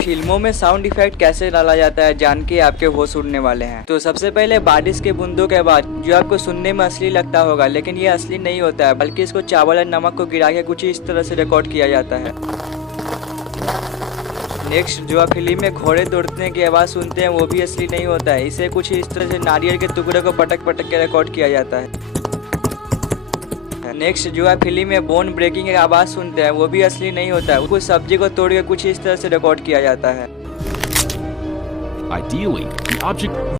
फिल्मों में sound effect कैसे डाला जाता है जान के आपके होश उड़ने वाले हैं। तो सबसे पहले बारिश के बूंदों के बाद जो आपको सुनने में असली लगता होगा, लेकिन ये असली नहीं होता है, बल्कि इसको चावल और नमक को गिरा के कुछ इस तरह से रिकॉर्ड किया जाता है। नेक्स्ट, जो आप फिल्म में घोड़े दौड़ने की आवाज़ सुनते हैं वो भी असली नहीं होता है, इसे कुछ इस तरह से नारियल के टुकड़े को पटक पटक के रिकॉर्ड किया जाता है। नेक्स्ट, जो आप फिल्म में बोन ब्रेकिंग की आवाज़ सुनते हैं वो भी असली नहीं होता है, कुछ सब्जी को तोड़ के कुछ इस तरह से रिकॉर्ड किया जाता है। Ideally, the object